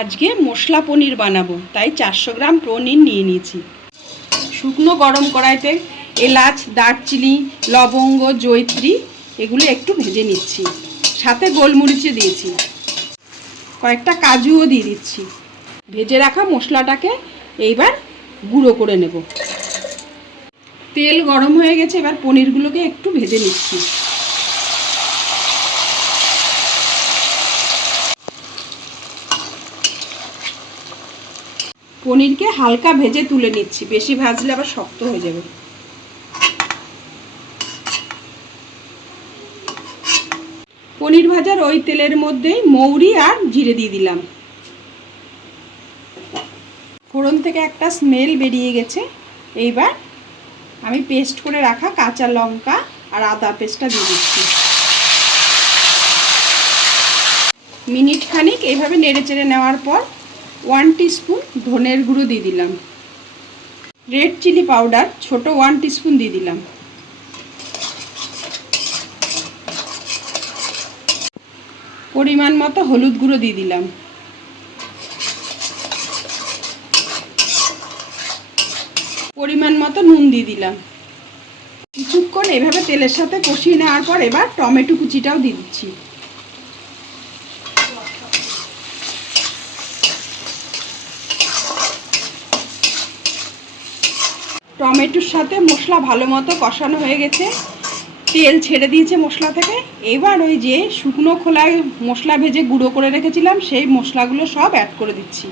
আজকে মশলা পনির বানাবো, তাই 400 গ্রাম পনির নিয়ে নিয়েছি। শুকনো গরম কড়াইতে এলাচ, দারচিনি, লবঙ্গ, জয়িত্রী এগুলো একটু ভেজে নিচ্ছি। সাথে গোলমরিচও দিয়েছি, কয়েকটা কাজুও দিয়ে দিচ্ছি। ভেজে রাখা মশলাটাকে এইবার গুঁড়ো করে নেব। তেল গরম হয়ে গেছে, এবার পনিরগুলোকে একটু ভেজে নিচ্ছি। পনিরকে হালকা ভেজে তুলে নিচ্ছি, বেশি ভাজলে আবার শক্ত হয়ে যাবে। পনির ভাজার ওই তেলের মধ্যেই মৌরি আর জিরে দিয়ে দিলাম। ফোড়ন থেকে একটা স্মেল বেরিয়ে গেছে। এইবার আমি পেস্ট করে রাখা কাঁচা লঙ্কা আর আদা পেস্টটা দিয়ে দিচ্ছি। মিনিট খানিক এইভাবে নেড়ে চেড়ে নেওয়ার পর 1 টিস্পুন ধনের গুঁড়ো দিয়ে দিলাম। রেড চিলি পাউডার ছোট 1 টিস্পুন দিয়ে দিলাম। পরিমাণ মতো হলুদ গুঁড়ো দিয়ে দিলাম। পরিমাণ মতো নুন দিয়ে দিলাম। কিছুক্ষণ এভাবে তেলের সাথে কষিয়ে নেওয়ার পর এবার টমেটো কুচিটাও দিয়ে দিচ্ছি। টমেটোর সাথে মশলা ভালো মতো কষানো হয়ে গেছে, তেল ছেড়ে দিয়েছে মশলা থেকে। এবার ওই যে শুকনো খোলায় মশলা ভেজে গুঁড়ো করে রেখেছিলাম সেই মশলাগুলো সব অ্যাড করে দিচ্ছি।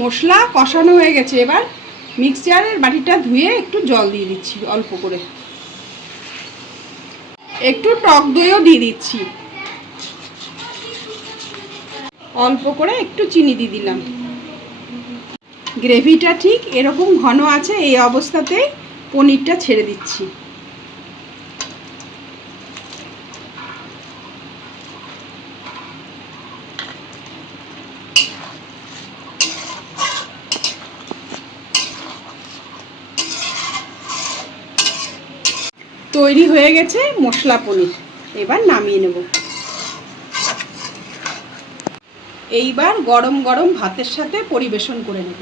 মশলা কষানো হয়ে গেছে, এবার মিক্সচারের বাটিটা ধুয়ে একটু জল দিয়ে দিচ্ছি অল্প করে। একটু টক দইও দিয়ে দিচ্ছি। অল্প করে একটু চিনি দিয়ে দিলাম। গ্রেভিটা ঠিক এরকম ঘন আছে, এই অবস্থাতে পনিরটা ছেড়ে দিচ্ছি। তৈরি হয়ে গেছে মশলা পনির, এবার নামিয়ে নেব। এইবার গরম গরম ভাতের সাথে পরিবেশন করে নেব।